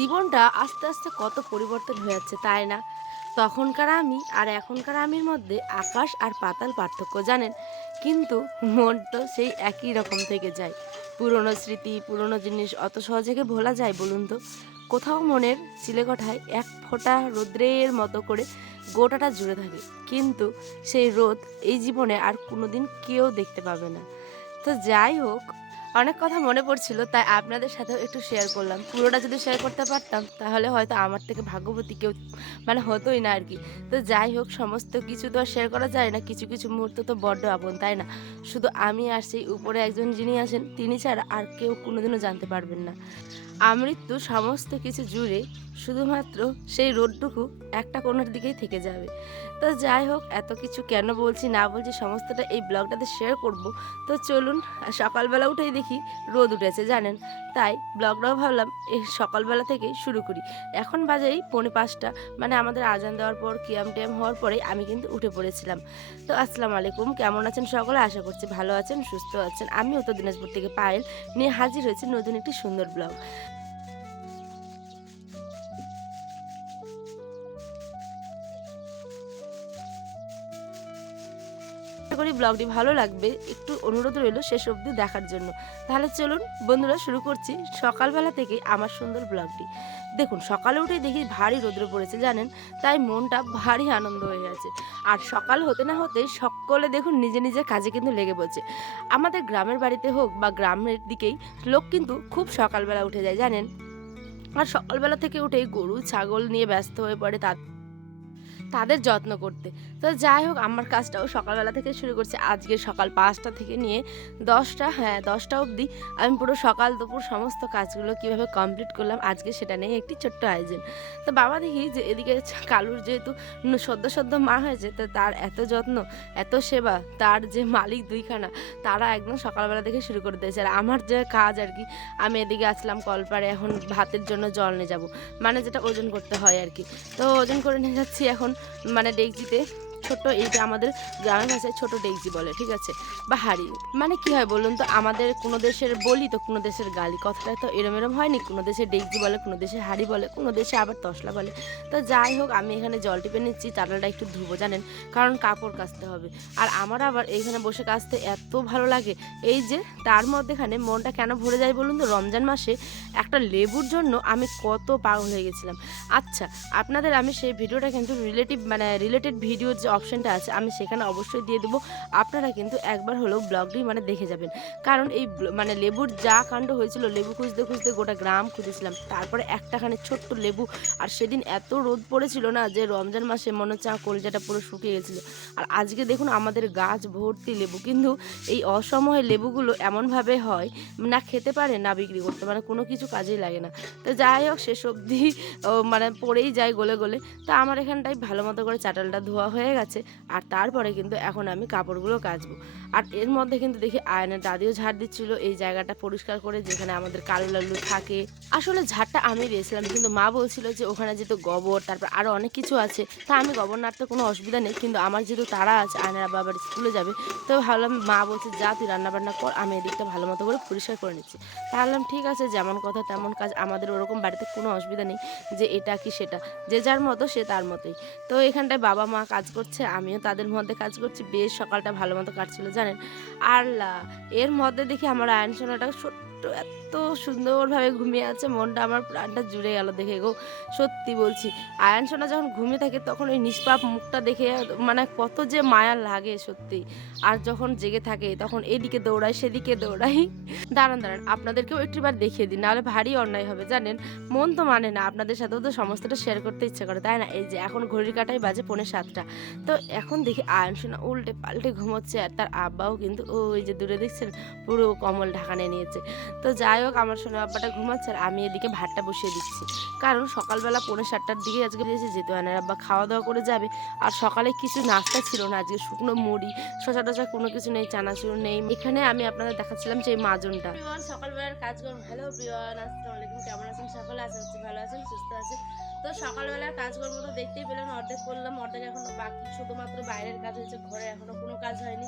জীবনটা আস্তে আস্তে কত পরিবর্তন হয়ে যাচ্ছে তাই না? তখনকার আমি আর এখনকার আমির মধ্যে আকাশ আর পাতাল পার্থক্য জানেন? কিন্তু মন তো সেই একই রকম থেকে যায়। পুরনো স্মৃতি, পুরনো জিনিস অত সহজে ভোলা যায় বলুন তো? কোথাও মনের চিলেকঠায় এক ফোঁটা রৌদ্রের মতো করে গোটাটা জুড়ে থাকে। কিন্তু সেই রোদ এই জীবনে আর কোনোদিন কেউ দেখতে পাবে না। তো যাই হোক অনেক কথা মনে পড়ছিল, তাই আপনাদের সাথেও একটু শেয়ার করলাম। পুরোটা যদি শেয়ার করতে পারতাম, তাহলে হয়তো আমার থেকে ভাগ্যবতী কেউ মানে হতোই না আর কি। তো যাই হোক, সমস্ত কিছু তো আর শেয়ার করা যায় না, কিছু কিছু মুহূর্ত তো বড্ড আপন, তাই না? শুধু আমি আর সেই উপরে একজন যিনি আছেন, তিনি ছাড়া আর কেউ কোনোদিনও জানতে পারবেন না। আমৃত্যু সমস্ত কিছু জুড়ে শুধুমাত্র সেই রোডটুকু একটা কোণার দিকেই থেকে যাবে। তো যাই হোক, এত কিছু কেন বলছি না বলছি, সমস্তটা এই ব্লগটাতে শেয়ার করব। তো চলুন, সকালবেলা উঠেই দেখি রোদ উঠেছে, জানেন? তাই ব্লগটাও ভাবলাম, এই সকালবেলা থেকে শুরু করি। এখন বাজেই পৌনে পাঁচটা। মানে আমাদের আজান দেওয়ার পর, কিয়াম টিয়াম হওয়ার পরে আমি কিন্তু উঠে পড়েছিলাম। তো আসসালামু আলাইকুম, কেমন আছেন সকলে? আশা করছি ভালো আছেন, সুস্থ আছেন। আমি উত্তর দিনাজপুর থেকে পায়েল নিয়ে হাজির হয়েছি নতুন একটি সুন্দর ব্লগ। করি ব্লগটি ভালো লাগবে, একটু অনুরোধ রইল শেষ অবধি দেখার জন্য। তাহলে চলুন, বন্ধুরা শুরু করছি সকালবেলা থেকে আমার সুন্দর ব্লগটি। দেখুন, সকালে উঠে দেখি ভারী রৌদ্র পড়েছে, জানেন? তাই মনটা ভারী আনন্দ হয়ে আছে। আর সকাল হতে না হতে সকলে দেখুন নিজে নিজে কাজে কিন্তু লেগে পড়ছে। আমাদের গ্রামের বাড়িতে হোক বা গ্রামের দিকেই লোক কিন্তু খুব সকালবেলা উঠে যায়, জানেন? আর সকালবেলা থেকে উঠেই গরু, ছাগল নিয়ে ব্যস্ত হয়ে পড়ে তা তাদের যত্ন করতে। তো যাই হোক, আমার কাজটাও সকালবেলা থেকে শুরু করছি। আজকে সকাল পাঁচটা থেকে নিয়ে দশটা হ্যাঁ দশটা অবধি আমি পুরো সকাল, দুপুর সমস্ত কাজগুলো কীভাবে কমপ্লিট করলাম, আজকে সেটা নিয়ে একটি ছোট্ট আয়োজন। তো বাবা দেখি যে এদিকে কালুর যেহেতু সদ্য সদ্য মা হয়েছে, তো তার এত যত্ন, এত সেবা, তার যে মালিক দুইখানা, তারা একদম সকালবেলা থেকে শুরু করে দিয়েছে। আর আমার যে কাজ আর কি, আমি এদিকে আসলাম কলপারে এখন ভাতের জন্য জল নিয়ে যাব। মানে যেটা ওজন করতে হয় আর কি। তো ওজন করে নিয়ে যাচ্ছি এখন মানে ডেকচিতে ছোট এইটা আমাদের গ্রামের ভাষায় ছোট ডেকচি বলে, ঠিক আছে? বা হাড়ি মানে কি হয় বলুন তো, আমাদের কোনো দেশের বলি তো কোনো দেশের গালি, কথাটা তো এরম এরম হয়নি, কোনো দেশে ডেকচি বলে, কোনো দেশে হাড়ি বলে, কোনো দেশে আবার তসলা বলে। তো যাই হোক, আমি এখানে জল টিপে নিচ্ছি চাটালটা একটু ধুবো, জানেন? কারণ কাপড় কাচতে হবে। আর আমার আবার এইখানে বসে কাচতে এত ভালো লাগে, এই যে তার মধ্যেখানে মনটা কেন ভরে যায় বলুন তো, রমজান মাসে একটা লেবুর জন্য আমি কত পাগল হয়ে গেছিলাম। আচ্ছা আপনাদের আমি সেই ভিডিওটা কিন্তু রিলেটিভ মানে রিলেটেড ভিডিও যে অপশনটা আছে, আমি সেখানে অবশ্যই দিয়ে দেবো। আপনারা কিন্তু একবার হলেও ব্লগটি মানে দেখে যাবেন। কারণ এই মানে লেবুর যা কাণ্ড হয়েছিল, লেবু খুঁজতে খুঁজতে গোটা গ্রাম খুঁজেছিলাম। তারপরে একটাখানে ছোট্ট লেবু, আর সেদিন এত রোদ পড়েছিল না যে রমজান মাসে মনে হচ্ছে কলজাটা পুরো শুকিয়ে গেছিল। আর আজকে দেখুন আমাদের গাছ ভর্তি লেবু, কিন্তু এই অসময়ে লেবুগুলো এমনভাবে হয়, না খেতে পারে, না বিক্রি করতে মানে কোনো কিছু কাজেই লাগে না। তো যাই হোক, শেষ অবধি মানে পড়েই যায় গলে গলে। তো আমার এখানটায় ভালো মতো করে চাটালটা ধোয়া হয়ে গেছে আর তারপরে কিন্তু এখন আমি কাপড়গুলো কাচবো। আর এর মধ্যে কিন্তু দেখি আয়নের দাদিও ঝাড় দিচ্ছিল। এই জায়গাটা পরিষ্কার করে যেখানে আমাদের কালো লাল্লু থাকে। আসলে ঝাড়টা আমি দিয়েছিলাম, কিন্তু মা বলছিল যে ওখানে যেহেতু গোবর, তারপর আরও অনেক কিছু আছে। তা আমি গোবর নাড়তে কোনো অসুবিধা নেই, কিন্তু আমার যেহেতু তারা আছে, আয়নার বাবার স্কুলে যাবে, তো ভাবলাম মা বলছে, যা, তুই রান্নাবান্না কর, আমি এদিকটা ভালো মতো করে পরিষ্কার করে নিচ্ছি। তাহলাম ঠিক আছে, যেমন কথা তেমন কাজ, আমাদের ওরকম বাড়িতে কোনো অসুবিধা নেই যে এটা কি সেটা, যে যার মতো সে তার মতোই। তো এখানটায় বাবা মা কাজ করছে। আমিও তাদের মধ্যে কাজ করছি। বেশ সকালটা ভালো মতো কাটছিল, জানেন? আর এর মধ্যে দেখি আমার আয়ন সোনাটা ছোট্ট এত সুন্দরভাবে ঘুমিয়ে আছে, মনটা আমার প্রাণটা জুড়ে গেল দেখে গো। সত্যি বলছি, আয়ন সোনা যখন ঘুমিয়ে থাকে তখন ওই নিষ্পাপ মুখটা দেখে মানে কত যে মায়া লাগে সত্যি। আর যখন জেগে থাকে তখন এদিকে দৌড়াই সেদিকে দৌড়াই দাঁড়ান দাঁড়ান, আপনাদেরকেও একটিবার দেখিয়ে দিন নাহলে ভারী অন্যায় হবে, জানেন? মন তো মানে না, আপনাদের সাথেও তো সমস্তটা শেয়ার করতে ইচ্ছে করে, তাই না? এই যে এখন ঘড়ির কাটাই বাজে পৌনে সাতটা। তো এখন দেখি আয়ন সোনা উল্টে পাল্টে ঘুমোচ্ছে, আর তার আব্বাও কিন্তু ওই যে দূরে দেখছেন, পুরো কমল ঢাকানে নিয়েছে। তো যাই হোক, আমার সোনা আব্বাটা ঘুমাচ্ছে আর আমি এদিকে ভাতটা বসিয়ে দিচ্ছি। কারণ সকালবেলা পৌনে সাতটার দিকে আজকে বেরিয়েছে, যেহেতু না আব্বা খাওয়া দাওয়া করে যাবে। আর সকালে কিছু নাস্তা ছিল না, আজকে শুকনো মুড়ি শশা টশা কোনো কিছু নেই, চানাচুর নেই। এখানে আমি আপনাদের দেখাচ্ছিলাম এই মাজনটা। সকালবেলার কাজ করুন হ্যালো প্রিয়ান আসসালামু আলাইকুম, কেমন আছেন সকলে? আছেন ভালো আছেন, সুস্থ আছেন। তো সকালবেলার কাজকর্ম তো দেখতেই পেলাম অর্ধেক করলাম, অর্ধেক এখনও বাকি। শুধুমাত্র বাইরের কাজ হয়েছে, ঘরে এখনও কোনো কাজ হয়নি।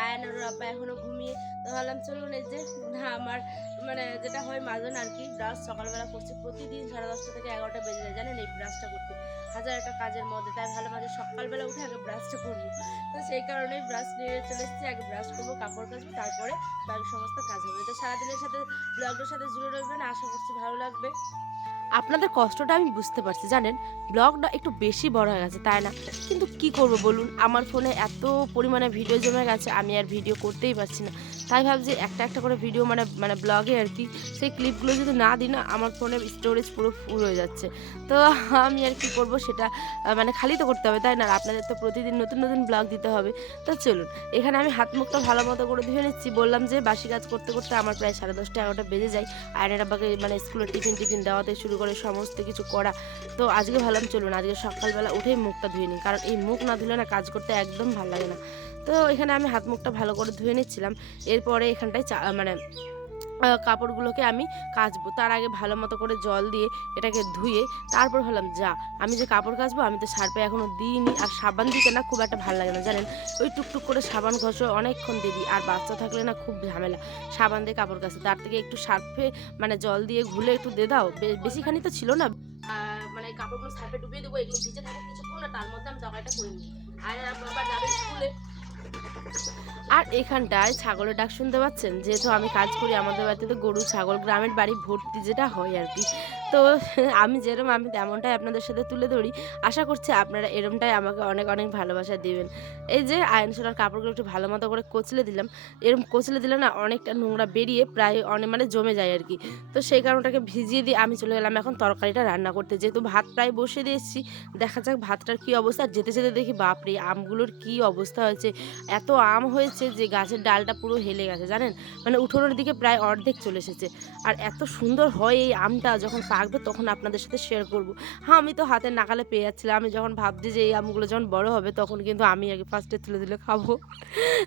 আয়ন আর আব্বা এখনও ঘুমিয়ে। তো ভাবলাম, চলুন এই যে আমার মানে যেটা হয় মাজন আর কি, ব্রাশ সকালবেলা করছি। প্রতিদিন সাড়ে দশটা থেকে এগারোটা বেজে যায়, জানেন এই ব্রাশটা করতে। হাজার একটা কাজের মধ্যে, তাই ভালো মাঝে সকালবেলা উঠে আগে ব্রাশটা করব। তো সেই কারণেই ব্রাশ নিয়ে চলে এসেছি, আগে ব্রাশ করব, কাপড় কাচবো, তারপরে বাকি সমস্ত কাজ হবে। তো সারাদিনের সাথে, ব্লগের সাথে জুড়ে রইবেন, আশা করছি ভালো লাগবে। আপনাদের কষ্টটা আমি বুঝতে পারছি, জানেন? ব্লগটা একটু বেশি বড় হয়ে গেছে, তাই না? কিন্তু কি করব বলুন? আমার ফোনে এত পরিমাণে ভিডিও জমে গেছে, আমি আর ভিডিও করতেই পারছি না। তাই ভাবছি একটা একটা করে ভিডিও মানে মানে ব্লগে আর কি, সেই ক্লিপগুলো যদি না দিই না, আমার ফোনে স্টোরেজ পুরো ফুল হয়ে যাচ্ছে। তো আমি আর কি করব সেটা মানে খালি তো করতে হবে, তাই না? আর আপনাদের তো প্রতিদিন নতুন নতুন ব্লগ দিতে হবে। তো চলুন, এখানে আমি হাত মুখটা ভালো মতো করে ধুয়ে নিচ্ছি। বললাম যে, বাসি কাজ করতে করতে আমার প্রায় সাড়ে দশটা এগারোটা বেজে যায়। আয়নের আব্বাকে মানে স্কুলে টিফিন টিফিন দেওয়াতে শুরু করে সমস্ত কিছু করা। তো আজকে ভাবলাম, চলুন, আজকে সকালবেলা উঠেই মুখটা ধুয়ে নিই। কারণ এই মুখ না ধুলে না কাজ করতে একদম ভালো লাগে না। তো এখানে আমি হাত মুখটা ভালো করে ধুয়ে নিচ্ছিলাম। এরপরে এখানটায় চা মানে কাপড়গুলোকে আমি কাচবো। তার আগে ভালো মতো করে জল দিয়ে এটাকে ধুয়ে তারপর হলাম যা, আমি যে কাপড় কাচবো, আমি তো সার্পে এখনও দিইনি। আর সাবান দিতে না খুব একটা ভালো লাগে না, জানেন? ওই টুকটুক করে সাবান ঘষো, অনেকক্ষণ দিই আর বাচ্চা থাকলে না খুব ঝামেলা। সাবান দিয়ে কাপড় কাচতে তার থেকে একটু সার্ফে মানে জল দিয়ে ঘুলে একটু দিয়ে দাও। বেশিখানি তো ছিল না। মানে কাপড়গুলো সার্ফে ডুবিয়ে দেবো, এগুলো ভিজে থাকে কিছুক্ষণ না, তার মধ্যে আমি তরকারিটা করে নিই। আর যাবে স্কুলে আর এখানটায় ছাগলের ডাক শুনতে পাচ্ছেন? যেহেতু আমি কাজ করি, আমাদের বাড়িতে তো গরু, ছাগল, গ্রামের বাড়ি ভর্তি যেটা হয় আর কি। তো আমি যেরকম আমি তেমনটাই আপনাদের সাথে তুলে ধরি। আশা করছি আপনারা এরমটাই আমাকে অনেক অনেক ভালোবাসা দিবেন। এই যে আয়ন সোনার কাপড়গুলো একটু ভালো মতো করে কচলে দিলাম। এরম কচলে দিলে না অনেকটা নোংরা বেরিয়ে প্রায় অনেক মানে জমে যায় আর কি। তো সেই কারণটাকে ভিজিয়ে দিয়ে আমি চলে গেলাম এখন তরকারিটা রান্না করতে। যেহেতু ভাত প্রায় বসে দিয়েছি, দেখা যাক ভাতটার কী অবস্থা। যেতে যেতে দেখি, বাপরে, আমগুলোর কী অবস্থা হয়েছে। এত আম হয়েছে যে গাছের ডালটা পুরো হেলে গেছে, জানেন? মানে উঠোনের দিকে প্রায় অর্ধেক চলে এসেছে। আর এত সুন্দর হয় এই আমটা, যখন পাকবে তখন আপনাদের সাথে শেয়ার করব। হ্যাঁ আমি তো হাতের নাকালে পেয়ে যাচ্ছিলাম। আমি যখন ভাবছি যে এই আমগুলো যখন বড় হবে তখন কিন্তু আমি আগে ফার্স্টে তুলে দিলে খাব।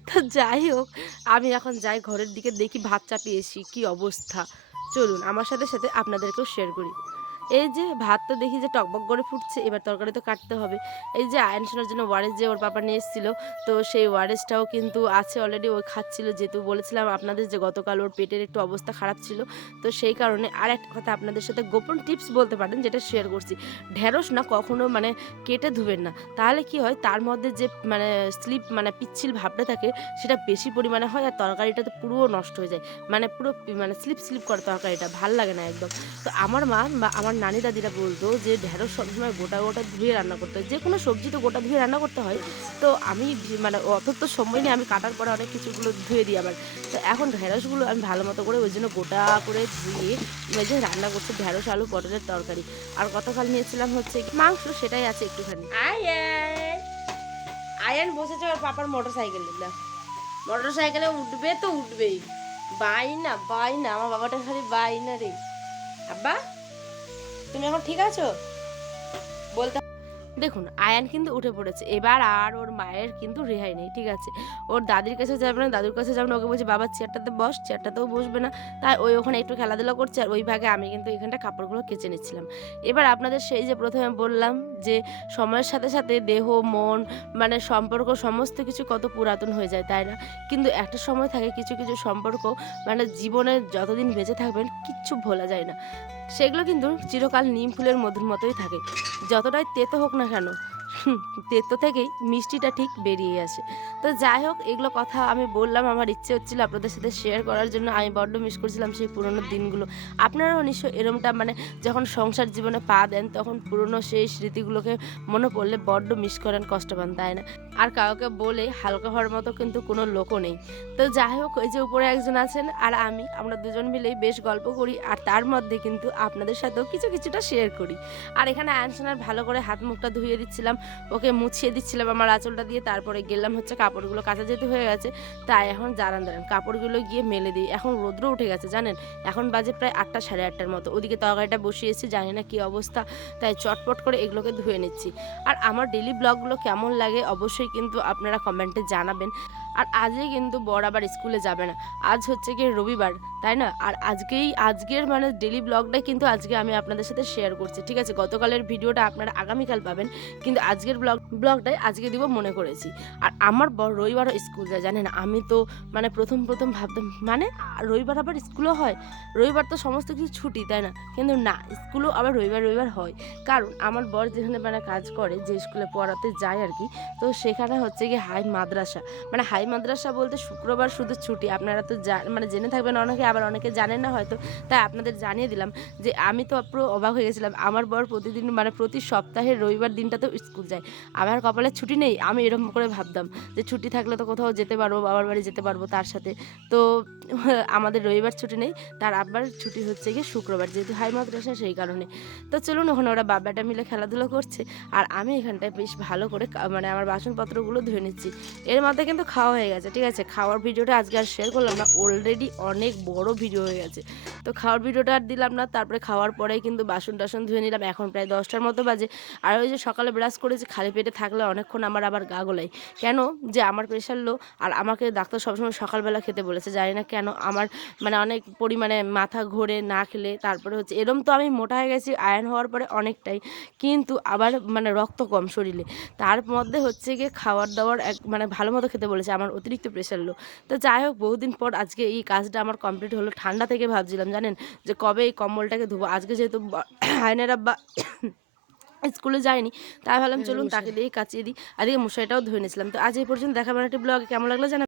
তো যাই হোক, আমি এখন যাই ঘরের দিকে দেখি, ভাত চাপিয়েছি কি অবস্থা? চলুন, আমার সাথে সাথে আপনাদেরকেও শেয়ার করি। এই যে ভাত তো দেখি যে টকবক করে ফুটছে, এবার তরকারি তো কাটতে হবে। এই যে আয়ন শোনার জন্য ওয়ারেস যে ওর পাপা নিয়ে এসেছিল, তো সেই ওয়ারেসটাও কিন্তু আছে অলরেডি ও খাচ্ছিল। যেহেতু বলেছিলাম আপনাদের যে গতকাল ওর পেটের একটু অবস্থা খারাপ ছিল, তো সেই কারণে আর একটা কথা আপনাদের সাথে গোপন টিপস বলতে পারেন, যেটা শেয়ার করছি। ঢেঁড়স না কখনো মানে কেটে ধুবেন না। তাহলে কি হয়, তার মধ্যে যে মানে স্লিপ মানে পিচ্ছিল ভাবটা থাকে, সেটা বেশি পরিমাণে হয় আর তরকারিটা তো পুরো নষ্ট হয়ে যায়। মানে পুরো মানে স্লিপ স্লিপ করে তরকারিটা, ভালো লাগে না একদম। তো আমার মা বা আমার নানি দাদিরা বলতো যে ঢেঁড়স সবসময় গোটা গোটা ধুয়ে রান্না করতে হয়। যে কোনো সবজি তো গোটা ধুয়ে রান্না করতে হয়। তো আমি মানে অত তো সময় নিয়ে আমি কাটার পরে অনেক কিছুগুলো ধুয়ে দিই আবার। তো এখন ঢেঁড়সগুলো আমি ভালো মতো করে ওই জন্য গোটা করে ধুয়ে এই যে রান্না করছে ঢেঁড়স, আলু, পটলের তরকারি। আর গতকাল নিয়েছিলাম হচ্ছে মাংস, সেটাই আছে একটুখানি। আয়ান! আয়ান বসেছে ওর পাপার মোটর সাইকেল মোটর সাইকেলে উঠবে তো উঠবেই। বাই না বাই না আমার বাবাটা খালি বাই না রে। আব্বা! তুমি এখন ঠিক আছো? বলতে দেখুন, আয়ান কিন্তু উঠে পড়েছে। এবার আর ওর মায়ের কিন্তু রেহাই নেই, ঠিক আছে? ওর দাদির কাছে যাবে না, দাদুর কাছে যাবে না, ওকে বলছে, বাবা, চেয়ারটাতে বস, চেয়ারটাতেও বসবে না। তাই ওই ওখানে একটু খেলাধুলা করছে, আর ওই ভাগে আমি কিন্তু এখানটা কাপড়গুলো কেচে নিচ্ছিলাম। এবার আপনাদের সেই যে প্রথমে বললাম যে, সময়ের সাথে সাথে দেহ, মন মানে সম্পর্ক, সমস্ত কিছু কত পুরাতন হয়ে যায়, তাই না? কিন্তু একটা সময় থাকে, কিছু কিছু সম্পর্ক মানে জীবনের যতদিন বেঁচে থাকবেন, কিচ্ছু ভোলা যায় না। সেগুলো কিন্তু চিরকাল নিম ফুলের মধুর মতোই থাকে। যতটাই তেতো হোক না কেন তেতো থেকেই মিষ্টিটা ঠিক বেরিয়ে আসে। তো যাই হোক, এগুলো কথা আমি বললাম, আমার ইচ্ছে হচ্ছিল আপনাদের সাথে শেয়ার করার জন্য। আমি বড্ড মিস করছিলাম সেই পুরোনো দিনগুলো। আপনারাও নিশ্চয় এরমটা মানে যখন সংসার জীবনে পা দেন, তখন পুরনো সেই স্মৃতিগুলোকে মনে পড়লে বড্ড মিস করেন কষ্ট পান তাই না? আর কাউকে বলে হালকা হওয়ার মতো কিন্তু কোনো লোকও নেই। তো যাই হোক ওই যে উপরে একজন আছেন আর আমি, আমরা দুজন মিলেই বেশ গল্প করি আর তার মধ্যে কিন্তু আপনাদের সাথেও কিছু কিছুটা শেয়ার করি। আর এখানে আনসোনার ভালো করে হাত মুখটা ধুয়ে দিচ্ছিলাম, ওকে মুছিয়ে দিচ্ছিলাম আমার আঁচলটা দিয়ে, তারপরে গেলাম হচ্ছে কাপড়গুলো কাঁচা যেতে হয়ে গেছে, তাই এখন জানান দাঁড়ান, কাপড়গুলো গিয়ে মেলে দিই। এখন রৌদ্র উঠে গেছে, জানেন? এখন বাজে প্রায় আটটা, সাড়ে আটটার মতো। ওদিকে তরকারিটা বসিয়েছি, জানি না কী অবস্থা, তাই চটপট করে এগুলোকে ধুয়ে নিচ্ছি। আর আমার ডেলি ব্লগগুলো কেমন লাগে, অবশ্যই কিন্তু আপনারা কমেন্টে জানাবেন। আর আজকে কিন্তু বর আবার স্কুলে যাবে না। আজ হচ্ছে কি রবিবার, তাই না? আর আজকেই, আজকের মানে ডেলি ব্লগটাই কিন্তু আজকে আমি আপনাদের সাথে শেয়ার করছি, ঠিক আছে? গতকালের ভিডিওটা আপনারা আগামীকাল পাবেন, কিন্তু আজকের ব্লগ ব্লগটাই আজকে দিব মনে করেছি। আর আমার বর রবিবারও স্কুল যায়, জানেন? আমি তো মানে প্রথম প্রথম ভাবতাম মানে রবিবার আবার স্কুলও হয়? রবিবার তো সমস্ত কিছু ছুটি, তাই না? কিন্তু না, স্কুলও আবার রবিবার রবিবার হয়। কারণ আমার বর যেখানে মানে কাজ করে, যে স্কুলে পড়াতে যায় আর কি, তো সেখানে হচ্ছে কি হাই মাদ্রাসা মানে হাই মাদ্রাসা বলতে শুক্রবার শুধু ছুটি। আপনারা তো মানে জেনে থাকবেন, অনেকে আবার অনেকে জানেন না হয়তো, তাই আপনাদের জানিয়ে দিলাম যে আমি তো পুরো অবাক হয়ে গেছিলাম। আমার বর প্রতিদিন মানে প্রতি সপ্তাহে রবিবার দিনটাতেও স্কুল যায়। আমার কপালে ছুটি নেই, আমি এরকম করে ভাবতাম যে ছুটি থাকলে তো কোথাও যেতে পারব, বাবার বাড়ি যেতে পারব তার সাথে। তো আমাদের রবিবার ছুটি নেই, তার আবার ছুটি হচ্ছে গিয়ে শুক্রবার, যেহেতু হাই মাদ্রাসা সেই কারণে। তো চলুন ওখানে ওরা বাবাটা মিলে খেলাধুলো করছে, আর আমি এখানটায় বেশ ভালো করে মানে আমার বাসনপত্রগুলো ধুয়ে নিচ্ছি। এর মধ্যে কিন্তু খাওয়া হয়ে গেছে, ঠিক আছে? খাওয়ার ভিডিওটা আজকে আর শেয়ার করলাম না অলরেডি অনেক বড় ভিডিও হয়ে গেছে। তো খাওয়ার ভিডিওটা আর দিলাম না, তারপরে খাওয়ার পরেই কিন্তু বাসন টাসন ধুয়ে নিলাম, এখন প্রায় দশটার মতো বাজে। আর ওই যে সকালে ব্রাশ করেছি, খালি পেটে থাকলে অনেকক্ষণ আমার আবার গা গোলাই কেন? যে আমার প্রেশার লো আর আমাকে ডাক্তার সবসময় সকালবেলা খেতে বলেছে, জানি না কেন আমার মানে অনেক পরিমাণে মাথা ঘোরে, না খেলে, তারপরে হচ্ছে, এরম তো আমি মোটা হয়ে গেছি আয়রন হওয়ার পরে অনেকটাই, কিন্তু আবার মানে রক্ত কম শরীরে। তার মধ্যে হচ্ছে গিয়ে খাবার দাবার এক মানে ভালো মতো খেতে বলেছে, আমার অতিরিক্ত প্রেশার লো। তো যাই হোক বহুদিন পর আজকে এই কাজটা আমার কমপ্লিট হলো। ঠান্ডা থেকে ভাবছিলাম জানেন? যে কবে এই কম্বলটাকে ধুবো? আজকে যেহেতু বা- আয়নের আব্বা স্কুলে যায়নি তাই ভাবলাম চলুন তাকে দিয়ে কাচিয়ে দিই। আজকে মশাইটাও ধুয়ে নিয়েছিলাম। তো আজ এই পর্যন্ত দেখাবেন একটি ব্লগে কেমন লাগল জানা